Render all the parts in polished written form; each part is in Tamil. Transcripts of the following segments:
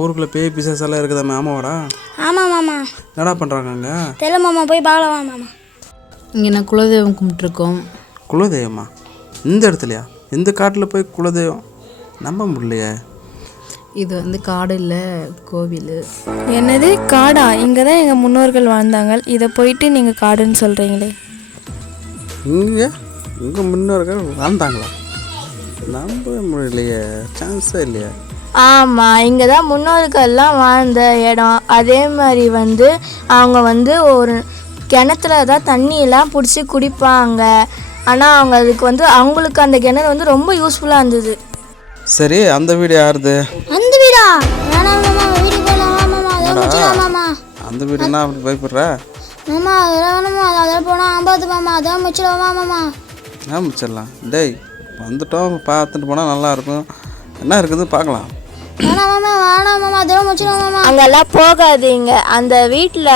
ஊருக்குள்ளே பேய் பிசாஸ் எல்லாம் இருக்குதா மாமாவாடா? ஆமாம் மாமா. என்னடா பண்ணுறாங்க அங்கே? தெரியல மாமா, போய் பார்க்கலாம் மாமா. இங்கே நான் குலதெய்வம் கும்பிட்டுருக்கோம். குலதெய்வமா? இந்த இடத்துலையா? இந்த காட்டில் போய் குலதெய்வம் நம்ப முடியலையே. இது வந்து காடு இல்லை, கோவில். என்னது காடா? இங்கே தான் எங்கள் முன்னோர்கள் வாழ்ந்தாங்க, இதை போயிட்டு நீங்கள் காடுன்னு சொல்கிறீங்களே. இங்கே முன்னோர்கள் வாழ்ந்தாங்களா? நம்ப முடியலையே, சான்ஸே இல்லையா. ஆமாம், இங்கே தான் முன்னோர்கள்லாம் வாழ்ந்த இடம். அதே மாதிரி வந்து அவங்க வந்து ஒரு கிணத்துல தான் தண்ணியெல்லாம் பிடிச்சி குடிப்பாங்க. ஆனால் அவங்க அதுக்கு வந்து அவங்களுக்கு அந்த கிணறு வந்து ரொம்ப யூஸ்ஃபுல்லாக இருந்தது. சரி, அந்த வீடு யாருது? அந்த வீடா? வேணாம் மாமா, வீட்டுக்கு போகலாம் மாமா. அதான் முடிச்சிடலாம் மாமா. அந்த வீடுனா அப்படி பயப்படுற மாமா? அதெல்லாம் வேணுமா? அதெல்லாம் போனால் ஆபாத்து மாமா. அதான் முடிச்சிடவா மாமா? ஏன் முடிச்சிடலாம்? டேய் வந்துட்டோம், பார்த்துட்டு போனால் நல்லாயிருக்கும். என்ன இருக்குது பார்க்கலாம். வேணாம் மாமா, வேணாம் மாமா, அதெல்லாம் முடிச்சிடலாம் மாமா. அங்கெல்லாம் போகாதீங்க. அந்த வீட்டில்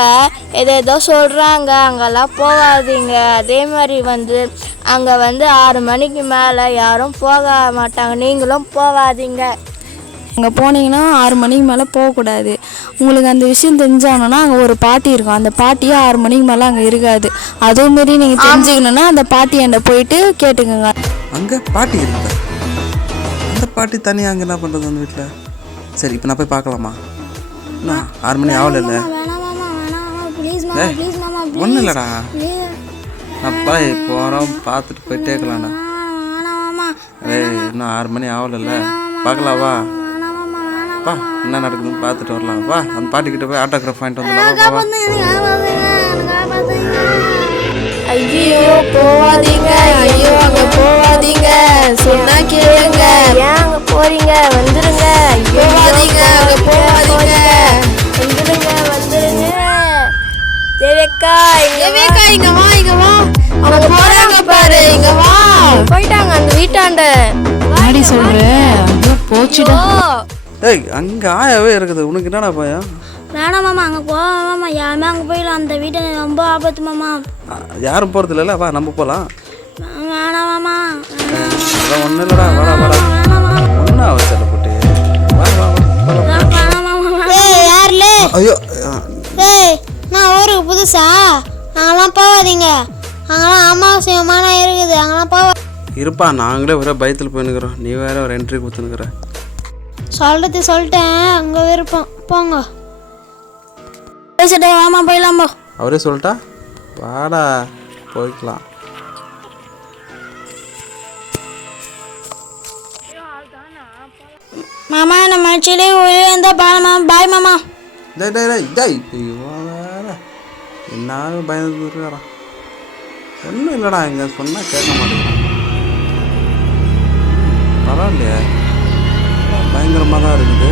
ஏதோ சொல்கிறாங்க, அங்கெல்லாம் போகாதீங்க. அதே மாதிரி வந்து அங்கே வந்து 6 மணிக்கு மேலே யாரும் போக மாட்டாங்க, நீங்களும் போகாதீங்க. அங்கே போனீங்கன்னா 6 மணிக்கு மேலே போகக்கூடாது. உங்களுக்கு அந்த விஷயம் தெரிஞ்சாங்கன்னா அங்கே ஒரு பாட்டி இருக்கும், அந்த பாட்டியே 6 மணிக்கு மேலே அங்கே இருக்காது. அதேமாரி நீங்கள் தெரிஞ்சுக்கணுன்னா அந்த பாட்டியாண்ட போயிட்டு கேட்டுக்கோங்க. அங்கே பாட்டி இருக்குதா? அந்த பாட்டி தனியாக அங்கே என்ன பண்ணுறது அந்த வீட்டில்? சரி, இப்போ நான் போய் பார்க்கலாமா? என்ன 6 மணி ஆகல? இல்லை ஒன்றும் இல்லைடா, அப்பா போகிறோம் பார்த்துட்டு போயிட்டே இருக்கலாம்டா. ஏய் இன்னும் 6 மணி ஆகல, பார்க்கலாம் வா. வா, என்ன நடக்குதுன்னு பார்த்துட்டு வரலாம். வா, அந்த பாட்டிக்கிட்ட போய் ஆட்டோகிராஃப் வாங்கிட்டு வந்துடலாம். ஐயோ போவாதீங்க, ஐயோ அங்கே போவாதீங்க, சொன்னா கேளுங்க. ஏன் அங்கே போறீங்க? வந்துருங்க. போவாதீங்க, அங்கே போவாதீங்க, வந்துருங்க வந்துருங்க. தேவேக்கா, தேவேக்கா இங்க வா, இங்க வா. அவங்க போறாங்க பாரு, இங்க வா. போயிட்டாங்க அந்த வீட்டாண்ட. மாடி சொல்கிறேன், ஐயோ போச்சுடா. ஏய் அங்கே ஆயாவே இருக்குது, உனக்கு என்னடா பயம்? வேணாம் மாமா, அங்கே போவோம் மாமா. யாருமே அங்கே போயிடலாம், அந்த வீட்டை ரொம்ப ஆபத்து மாமா. யாரும் போகிறது இல்லைல்ல, வா நம்ம போகலாம். வேணாம் மாமா. அதான் ஒன்றும் இல்லைடா, வாடா வாடா. ஒன்றும் அவசரம் போட்டு வா வா வா. யாருல? ஐயோ ஏய், நான் ஊருக்கு புதுசா, அங்கெல்லாம் போகாதீங்க. அங்கெல்லாம் அமாவாசையமான இருக்குது, அங்கெல்லாம் போவ. இருப்பா, நாங்களே ஒரே பயத்தில் போயின்னுக்குறோம், நீ வேற ஒரு என்ட்ரி கொடுத்துனுக்குற. சொல்றது சொல்லிட்டேன், அங்கே விருப்பம் போங்க. பேசிட்டே வாமா, போயிடலாம் போ. அவரே சொல்லிட்டா, வாடா போய்க்கலாம். மாமா நம்ம ஆக்சுவலி ஒரே இருந்தால் பாருமா. பாய் மாமா. டேய் டேய் டேய் டேய், இவன் வேற என்ன பயந்து இருக்கிறான். ஒன்றும் இல்லைடா, இங்கே சொன்னால் கேட்க மாட்டேங்கிறான். பரவாயில்லையே, பயங்கரமாக தான் இருக்குது.